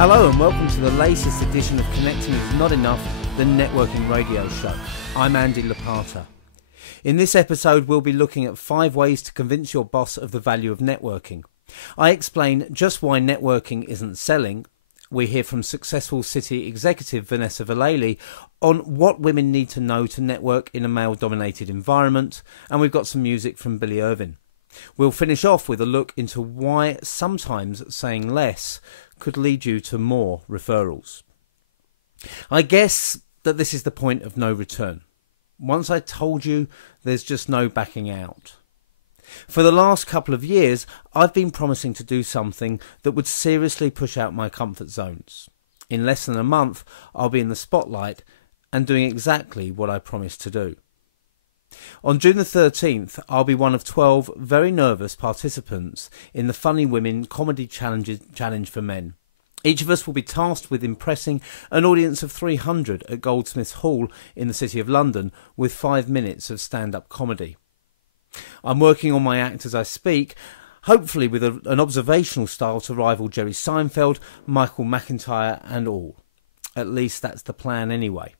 Hello and welcome to the latest edition of Connecting Is Not Enough, the networking radio show. I'm Andy Lopata. In this episode we'll be looking at 5 ways to convince your boss of the value of networking. I explain just why networking isn't selling. We hear from successful city executive Vanessa Vallely on what women need to know to network in a male-dominated environment, and we've got some music from Billy Irvine. We'll finish off with a look into why sometimes saying less could lead you to more referrals. I guess that this is the point of no return. Once I told you, there's just no backing out. For the last couple of years, I've been promising to do something that would seriously push out my comfort zones. In less than a month, I'll be in the spotlight and doing exactly what I promised to do. On June the 13th, I'll be one of 12 very nervous participants in the Funny Women Comedy Challenge for Men. Each of us will be tasked with impressing an audience of 300 at Goldsmiths Hall in the City of London with 5 minutes of stand-up comedy. I'm working on my act as I speak, hopefully with an observational style to rival Jerry Seinfeld, Michael McIntyre and all. At least that's the plan anyway.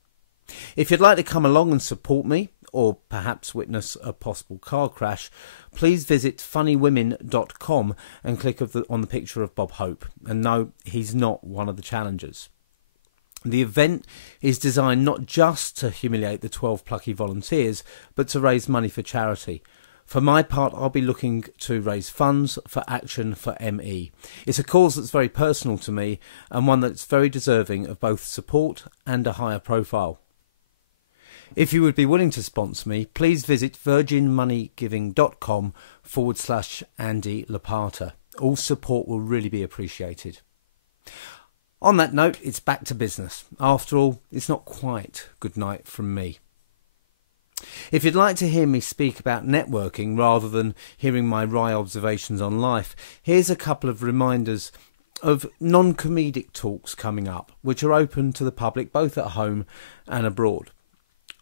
If you'd like to come along and support me, or perhaps witness a possible car crash, please visit funnywomen.com and click on the picture of Bob Hope. And no, he's not one of the challengers. The event is designed not just to humiliate the 12 plucky volunteers, but to raise money for charity. For my part, I'll be looking to raise funds for Action for ME. It's a cause that's very personal to me and one that's very deserving of both support and a higher profile. If you would be willing to sponsor me, please visit virginmoneygiving.com/Andy Lopata. All support will really be appreciated. On that note, it's back to business. After all, it's not quite good night from me. If you'd like to hear me speak about networking rather than hearing my wry observations on life, here's a couple of reminders of non-comedic talks coming up, which are open to the public both at home and abroad.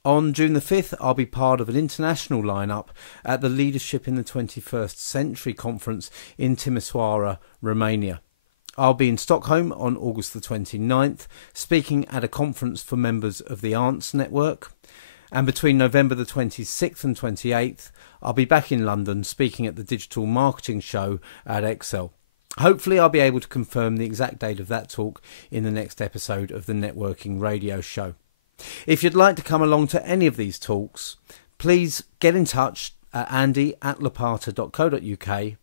On June the 5th, I'll be part of an international lineup at the Leadership in the 21st Century conference in Timisoara, Romania. I'll be in Stockholm on August the 29th, speaking at a conference for members of the Aunts Network. And between November the 26th and 28th, I'll be back in London speaking at the Digital Marketing Show at Excel. Hopefully I'll be able to confirm the exact date of that talk in the next episode of the Networking Radio Show. If you'd like to come along to any of these talks, please get in touch at andy@lopata.co.uk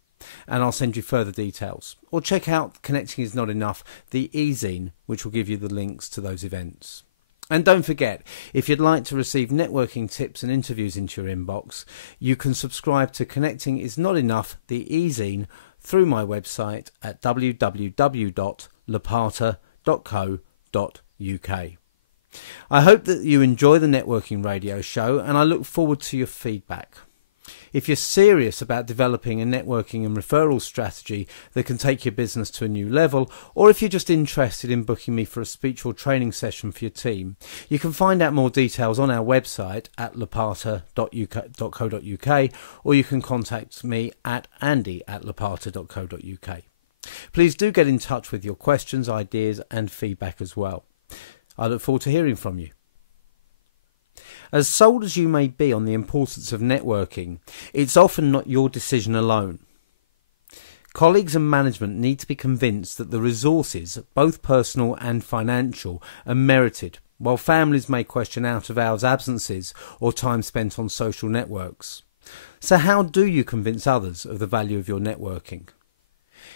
and I'll send you further details. Or check out Connecting Is Not Enough, the e-zine, which will give you the links to those events. And don't forget, if you'd like to receive networking tips and interviews into your inbox, you can subscribe to Connecting Is Not Enough, the e-zine, through my website at www.lopata.co.uk. I hope that you enjoy the networking radio show and I look forward to your feedback. If you're serious about developing a networking and referral strategy that can take your business to a new level, or if you're just interested in booking me for a speech or training session for your team, you can find out more details on our website at lopata.co.uk, or you can contact me at andy@lopata.co.uk. Please do get in touch with your questions, ideas and feedback as well. I look forward to hearing from you. As sold as you may be on the importance of networking, it's often not your decision alone. Colleagues and management need to be convinced that the resources, both personal and financial, are merited, while families may question out-of-hours absences or time spent on social networks. So how do you convince others of the value of your networking?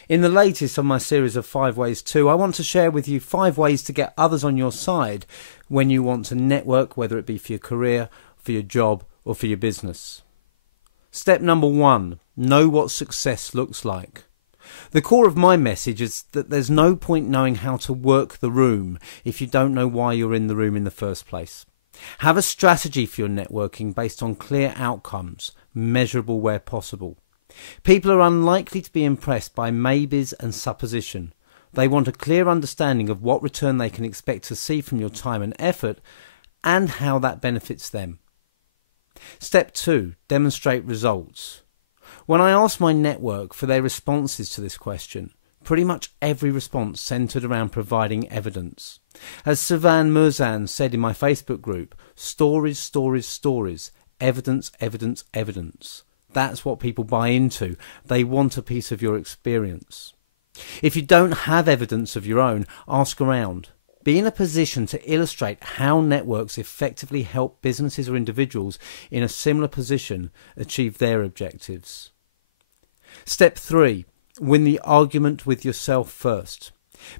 In the latest of my series of 5 Ways To, I want to share with you 5 ways to get others on your side when you want to network, whether it be for your career, for your job or for your business. Step number 1, know what success looks like. The core of my message is that there's no point knowing how to work the room if you don't know why you're in the room in the first place. Have a strategy for your networking based on clear outcomes, measurable where possible. People are unlikely to be impressed by maybes and supposition. They want a clear understanding of what return they can expect to see from your time and effort and how that benefits them. Step 2. Demonstrate results. When I ask my network for their responses to this question, pretty much every response centred around providing evidence. As Savan Murzan said in my Facebook group, stories, stories, stories, evidence, evidence, evidence. That's what people buy into. They want a piece of your experience. If you don't have evidence of your own, ask around. Be in a position to illustrate how networks effectively help businesses or individuals in a similar position achieve their objectives. Step 3. Win the argument with yourself first.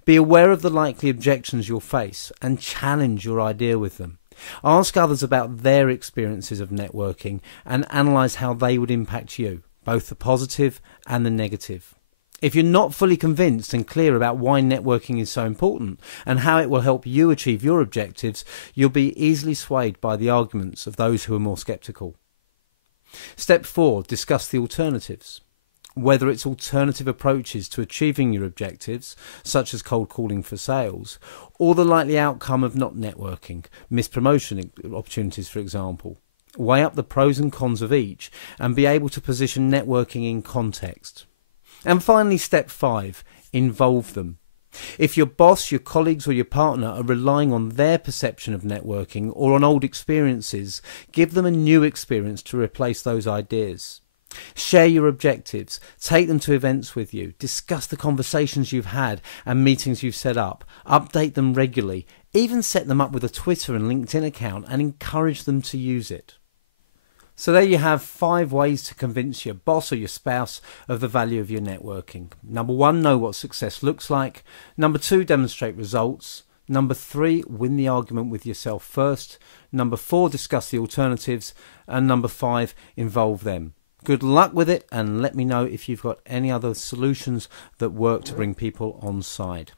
Be aware of the likely objections you'll face and challenge your idea with them. Ask others about their experiences of networking and analyse how they would impact you, both the positive and the negative. If you're not fully convinced and clear about why networking is so important and how it will help you achieve your objectives, you'll be easily swayed by the arguments of those who are more sceptical. Step 4. Discuss the alternatives. Whether it's alternative approaches to achieving your objectives, such as cold calling for sales, or the likely outcome of not networking, missed promotion opportunities, for example. Weigh up the pros and cons of each and be able to position networking in context. And finally, step 5, involve them. If your boss, your colleagues or your partner are relying on their perception of networking or on old experiences, give them a new experience to replace those ideas. Share your objectives, take them to events with you, discuss the conversations you've had and meetings you've set up, update them regularly, even set them up with a Twitter and LinkedIn account and encourage them to use it. So there you have 5 ways to convince your boss or your spouse of the value of your networking. Number 1, know what success looks like. Number 2, demonstrate results. Number 3, win the argument with yourself first. Number 4, discuss the alternatives. And number 5, involve them. Good luck with it, and let me know if you've got any other solutions that work to bring people on side.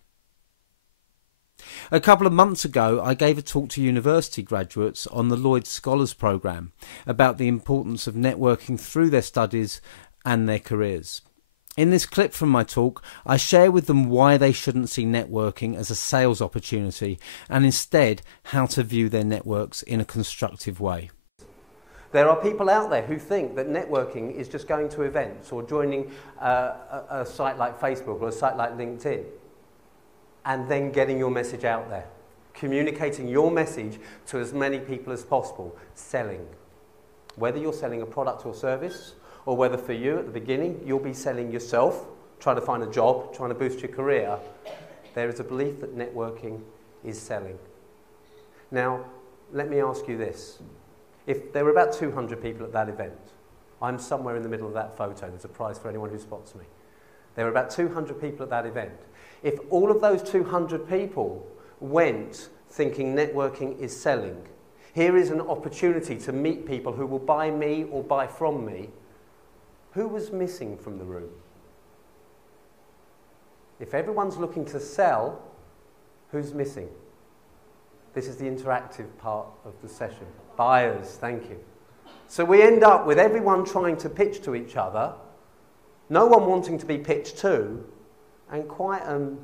A couple of months ago, I gave a talk to university graduates on the Lloyd Scholars Programme about the importance of networking through their studies and their careers. In this clip from my talk, I share with them why they shouldn't see networking as a sales opportunity and instead how to view their networks in a constructive way. There are people out there who think that networking is just going to events or joining a site like Facebook or a site like LinkedIn and then getting your message out there, communicating your message to as many people as possible, selling. Whether you're selling a product or service, or whether for you at the beginning you'll be selling yourself, trying to find a job, trying to boost your career, there is a belief that networking is selling. Now, let me ask you this. If there were about 200 people at that event, I'm somewhere in the middle of that photo, there's a prize for anyone who spots me. There were about 200 people at that event. If all of those 200 people went thinking networking is selling, here is an opportunity to meet people who will buy me or buy from me, who was missing from the room? If everyone's looking to sell, who's missing? This is the interactive part of the session. Buyers, thank you. So we end up with everyone trying to pitch to each other, no one wanting to be pitched to, and quite an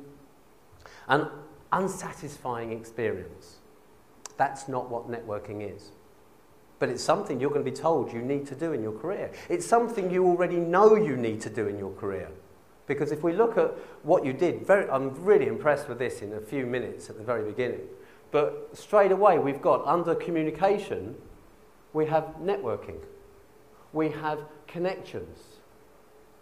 unsatisfying experience. That's not what networking is. But it's something you're going to be told you need to do in your career. It's something you already know you need to do in your career. Because if we look at what you did, I'm really impressed with this in a few minutes at the very beginning. But straight away, we've got under communication, we have networking. We have connections.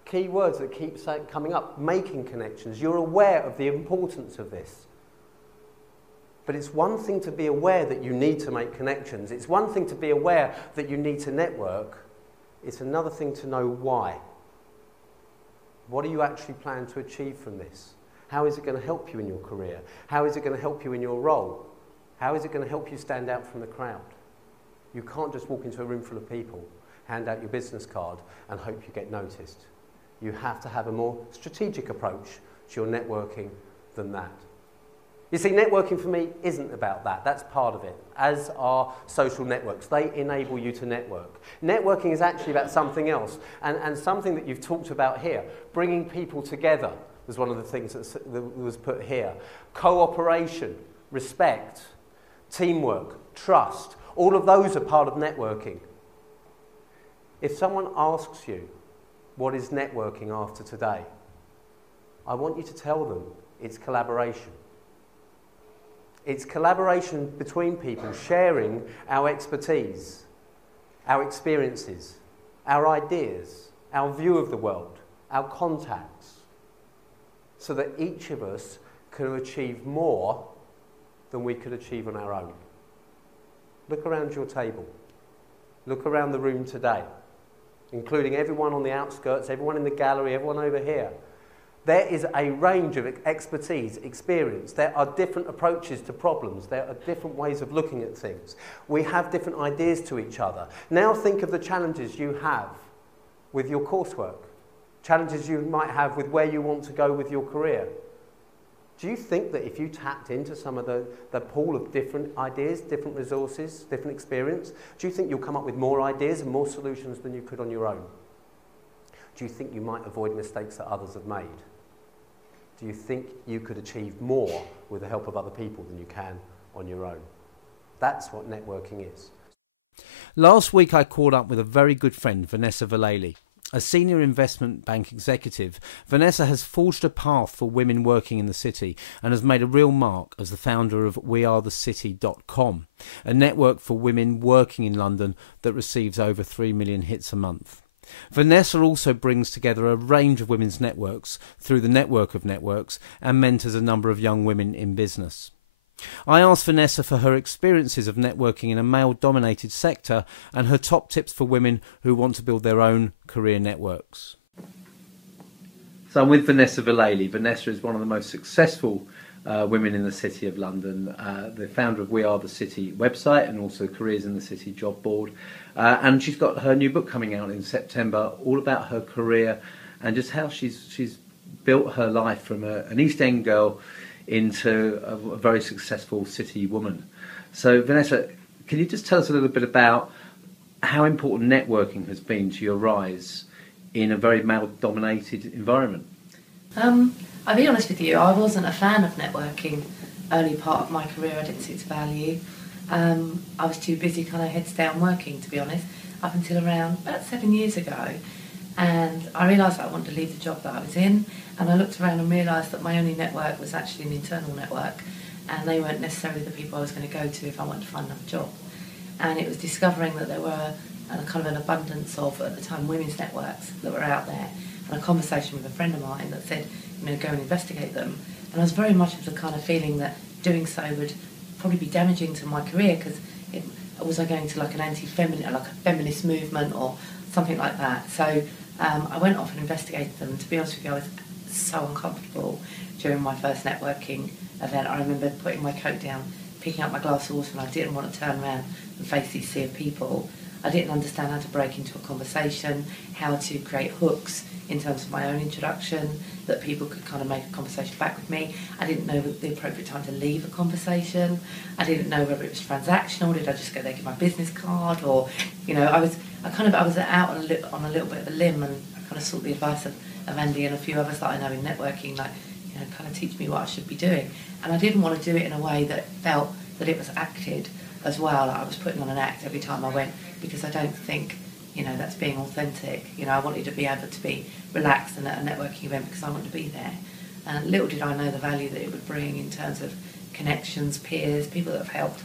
Key words that keep coming up, making connections. You're aware of the importance of this. But it's one thing to be aware that you need to make connections. It's one thing to be aware that you need to network. It's another thing to know why. What do you actually plan to achieve from this? How is it going to help you in your career? How is it going to help you in your role? How is it going to help you stand out from the crowd? You can't just walk into a room full of people, hand out your business card and hope you get noticed. You have to have a more strategic approach to your networking than that. You see, networking for me isn't about that. That's part of it, as are social networks. They enable you to network. Networking is actually about something else, and something that you've talked about here. Bringing people together was one of the things that was put here. Cooperation, respect, teamwork, trust, all of those are part of networking. If someone asks you, what is networking after today? I want you to tell them it's collaboration. It's collaboration between people, sharing our expertise, our experiences, our ideas, our view of the world, our contacts, so that each of us can achieve more than we could achieve on our own. Look around your table. Look around the room today, including everyone on the outskirts, everyone in the gallery, everyone over here. There is a range of expertise, experience. There are different approaches to problems. There are different ways of looking at things. We have different ideas to each other. Now think of the challenges you have with your coursework, challenges you might have with where you want to go with your career. Do you think that if you tapped into some of the pool of different ideas, different resources, different experience, do you think you'll come up with more ideas and more solutions than you could on your own? Do you think you might avoid mistakes that others have made? Do you think you could achieve more with the help of other people than you can on your own? That's what networking is. Last week I caught up with a very good friend, Vanessa Vallely. A senior investment bank executive, Vanessa has forged a path for women working in the city and has made a real mark as the founder of wearethecity.com, a network for women working in London that receives over 3 million hits a month. Vanessa also brings together a range of women's networks through the Network of Networks and mentors a number of young women in business. I asked Vanessa for her experiences of networking in a male-dominated sector and her top tips for women who want to build their own career networks. So I'm with Vanessa Vallely. Vanessa is one of the most successful women in the City of London, the founder of We Are the City website and also Careers in the City job board. And she's got her new book coming out in September, all about her career and just how she's built her life from an East End girl into a very successful city woman. So Vanessa, can you just tell us a little bit about how important networking has been to your rise in a very male-dominated environment? I'll be honest with you, I wasn't a fan of networking early part of my career. I didn't see its value. I was too busy kind of heads down working, to be honest, up until around about 7 years ago. And I realised that I wanted to leave the job that I was in, and I looked around and realised that my only network was actually an internal network, and they weren't necessarily the people I was going to go to if I wanted to find another job. And it was discovering that there were kind of an abundance of, at the time, women's networks that were out there, and a conversation with a friend of mine that said, go and investigate them. And I was very much of the kind of feeling that doing so would probably be damaging to my career, because was I going to like an anti-feminist, like a feminist movement or something like that. So I went off and investigated them. To be honest with you, I was so uncomfortable during my first networking event. I remember putting my coat down, picking up my glass of water, and I didn't want to turn around and face these sea of people. I didn't understand how to break into a conversation, how to create hooks in terms of my own introduction, that people could kind of make a conversation back with me. I didn't know the appropriate time to leave a conversation. I didn't know whether it was transactional. Did I just go there, give my business card, or I was out on a little bit of a limb, and I kind of sought the advice of Andy and a few others that I know in networking, kind of teach me what I should be doing. And I didn't want to do it in a way that felt that it was acted as well. I was putting on an act every time I went, because I don't think that's being authentic. I wanted to be able to be relaxed and at a networking event because I wanted to be there. And little did I know the value that it would bring in terms of connections, peers, people that have helped,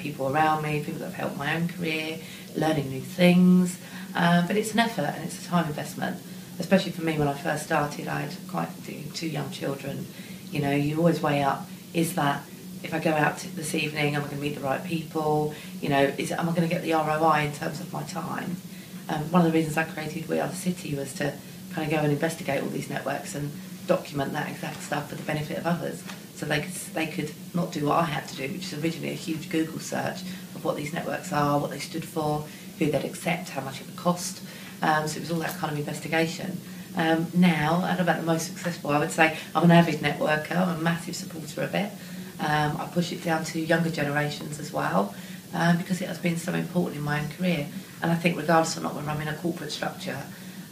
people around me, people that have helped my own career, learning new things. But it's an effort and it's a time investment, especially for me when I first started. I had two young children. You always weigh up, is that, if I go out this evening, am I going to meet the right people? Am I going to get the ROI in terms of my time? One of the reasons I created We Are the City was to kind of go and investigate all these networks and document that exact stuff for the benefit of others, so they could not do what I had to do, which is originally a huge Google search of what these networks are, what they stood for, who they'd accept, how much it would cost. So it was all that kind of investigation. Now, at about the most successful, I would say I'm an avid networker. I'm a massive supporter of it. I push it down to younger generations as well, because it has been so important in my own career. And I think regardless or not when I'm in a corporate structure,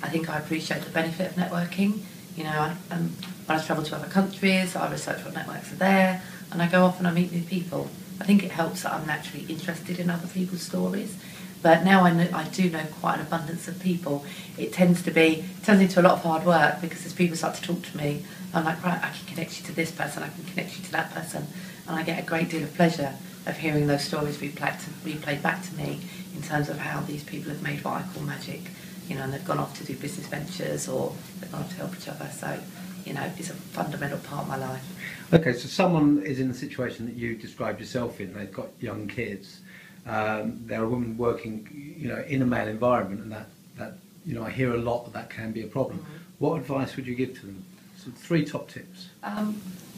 I think I appreciate the benefit of networking. When I travel to other countries, I research what networks are there, and I go off and I meet new people. I think it helps that I'm naturally interested in other people's stories, But now I do know quite an abundance of people. It turns into a lot of hard work, because as people start to talk to me, I'm like, right, I can connect you to this person, I can connect you to that person, and I get a great deal of pleasure of hearing those stories replayed back to me in terms of how these people have made what I call magic, and they've gone off to do business ventures, or they've gone off to help each other. So, it's a fundamental part of my life. Okay, so someone is in the situation that you described yourself in. They've got young kids. They're a woman working, in a male environment, and that I hear a lot that can be a problem. Mm-hmm. What advice would you give to them? So 3 top tips.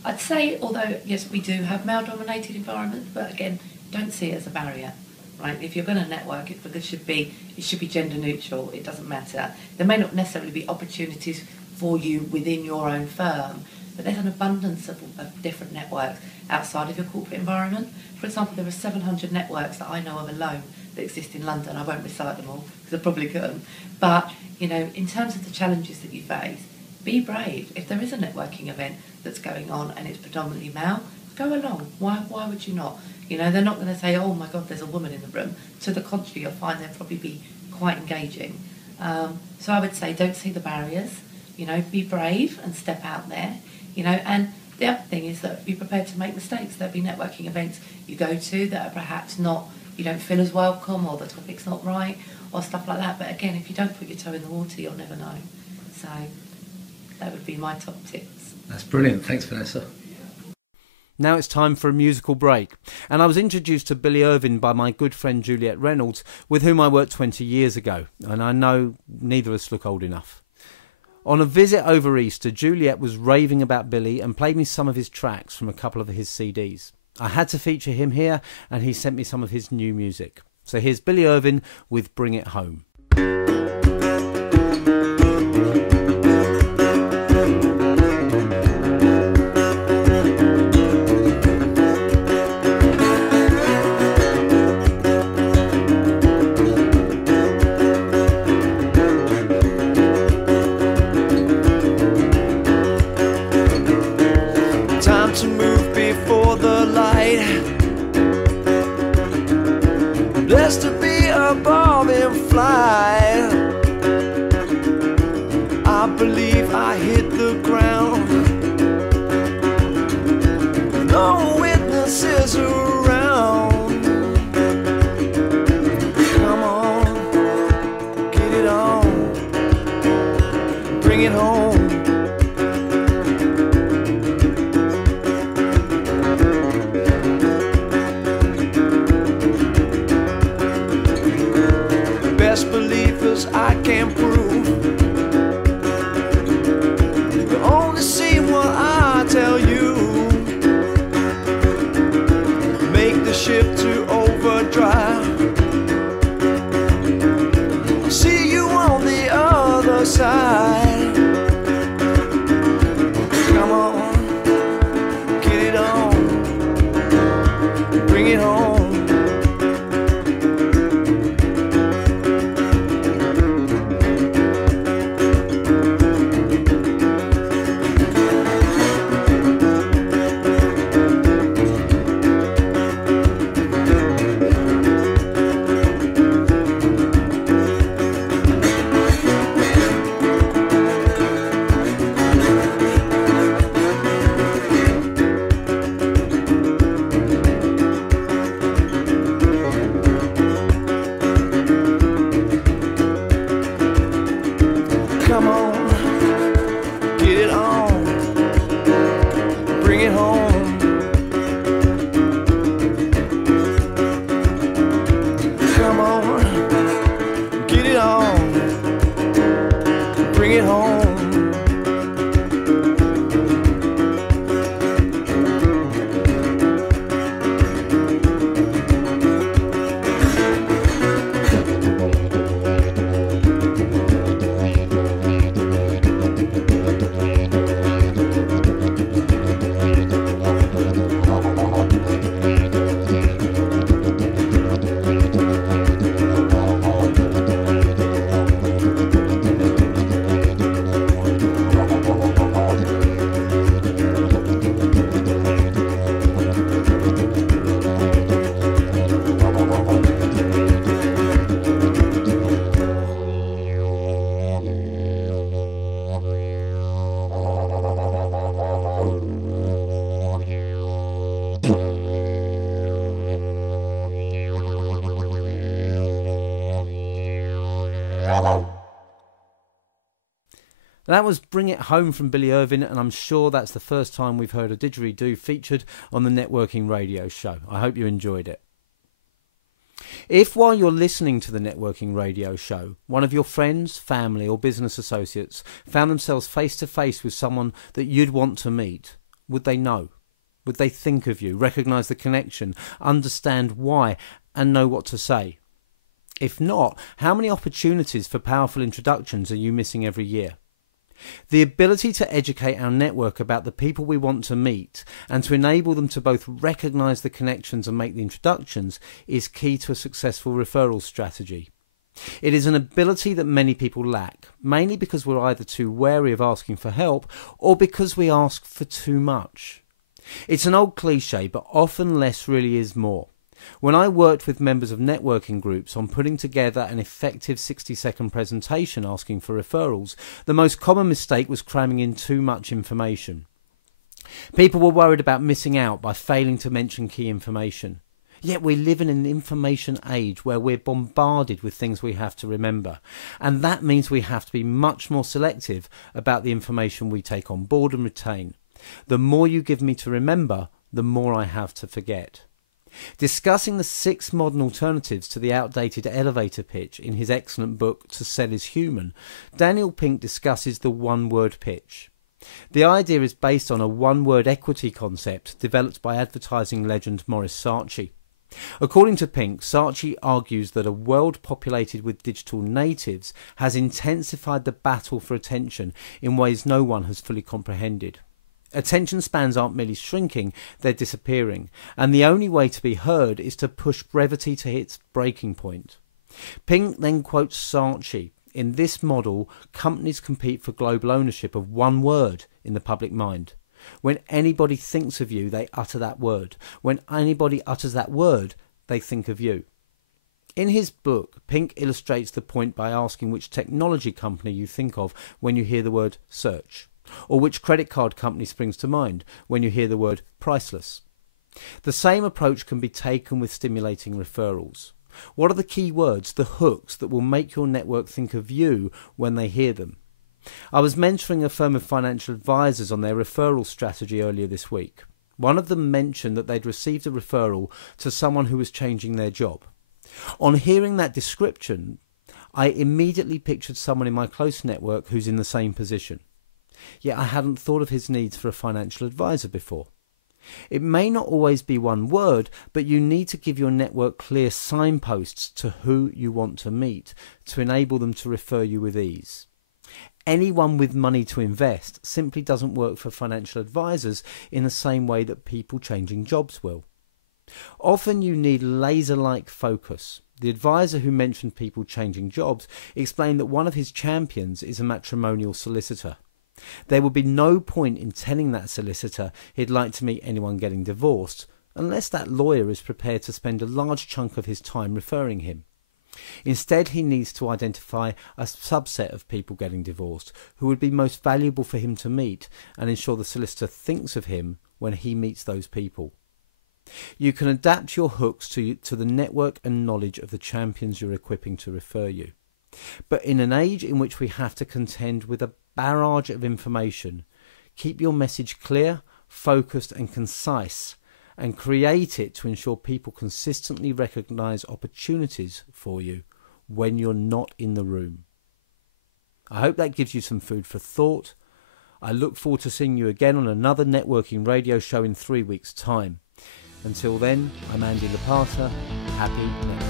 I'd say, although yes, we do have male-dominated environments, but again, don't see it as a barrier. Right? If you're going to network, it should be gender neutral. It doesn't matter. There may not necessarily be opportunities for you within your own firm, but there's an abundance of different networks outside of your corporate environment. For example, there are 700 networks that I know of alone that exist in London. I won't recite them all because I probably couldn't. But, in terms of the challenges that you face, be brave. If there is a networking event that's going on and it's predominantly male, go along. Why would you not? They're not going to say, oh my God, there's a woman in the room. To the contrary, you'll find they'll probably be quite engaging. So I would say don't see the barriers. Be brave and step out there. And the other thing is that be prepared to make mistakes. There'll be networking events you go to that are perhaps you don't feel as welcome, or the topic's not right, or stuff like that. But again, if you don't put your toe in the water, you'll never know. So that would be my top tips. That's brilliant. Thanks, Vanessa. Now it's time for a musical break, and I was introduced to Billy Irvine by my good friend Juliet Reynolds, with whom I worked 20 years ago, and I know neither of us look old enough. On a visit over Easter, Juliet was raving about Billy and played me some of his tracks from a couple of his CDs. I had to feature him here, and he sent me some of his new music. So here's Billy Irvine with Bring It Home. Blessed to be above and fly. I believe I hit the ground. No witnesses around. Come on, get it on, bring it home. Believers I can prove. You only see what I tell you. Make the ship to overdrive. See you on the other side. Come on, get it on, bring it home. Come on, get it on, bring it home. Come on, get it on, bring it home. That was Bring It Home from Billy Irvine, and I'm sure that's the first time we've heard a didgeridoo featured on the networking radio show. I hope you enjoyed it. If while you're listening to the networking radio show, one of your friends, family or business associates found themselves face to face with someone that you'd want to meet, would they know? Would they think of you, recognise the connection, understand why and know what to say? If not, how many opportunities for powerful introductions are you missing every year? The ability to educate our network about the people we want to meet and to enable them to both recognise the connections and make the introductions is key to a successful referral strategy. It is an ability that many people lack, mainly because we're either too wary of asking for help or because we ask for too much. It's an old cliche, but often less really is more. When I worked with members of networking groups on putting together an effective 60-second presentation asking for referrals, the most common mistake was cramming in too much information. People were worried about missing out by failing to mention key information. Yet we live in an information age where we're bombarded with things we have to remember, and that means we have to be much more selective about the information we take on board and retain. The more you give me to remember, the more I have to forget. Discussing the 6 modern alternatives to the outdated elevator pitch in his excellent book To Sell is Human, Daniel Pink discusses the one-word pitch. The idea is based on a one-word equity concept developed by advertising legend Maurice Sarchi. According to Pink, Sarchi argues that a world populated with digital natives has intensified the battle for attention in ways no one has fully comprehended. Attention spans aren't merely shrinking, they're disappearing, and the only way to be heard is to push brevity to its breaking point. Pink then quotes Sarchi. In this model, companies compete for global ownership of one word in the public mind. When anybody thinks of you, they utter that word. When anybody utters that word, they think of you. In his book, Pink illustrates the point by asking which technology company you think of when you hear the word search, or which credit card company springs to mind when you hear the word priceless. The same approach can be taken with stimulating referrals. What are the key words, the hooks that will make your network think of you when they hear them? I was mentoring a firm of financial advisors on their referral strategy earlier this week. One of them mentioned that they'd received a referral to someone who was changing their job. On hearing that description, I immediately pictured someone in my close network who's in the same position. Yet I hadn't thought of his needs for a financial advisor before. It may not always be one word, but you need to give your network clear signposts to who you want to meet to enable them to refer you with ease. Anyone with money to invest simply doesn't work for financial advisors in the same way that people changing jobs will. Often you need laser-like focus. The advisor who mentioned people changing jobs explained that one of his champions is a matrimonial solicitor. There would be no point in telling that solicitor he'd like to meet anyone getting divorced unless that lawyer is prepared to spend a large chunk of his time referring him. Instead, he needs to identify a subset of people getting divorced who would be most valuable for him to meet and ensure the solicitor thinks of him when he meets those people. You can adapt your hooks to the network and knowledge of the champions you're equipping to refer you. But in an age in which we have to contend with a barrage of information, keep your message clear, focused and concise, and create it to ensure people consistently recognise opportunities for you when you're not in the room. I hope that gives you some food for thought. I look forward to seeing you again on another networking radio show in 3 weeks' time. Until then, I'm Andy Lopata. Happy networking.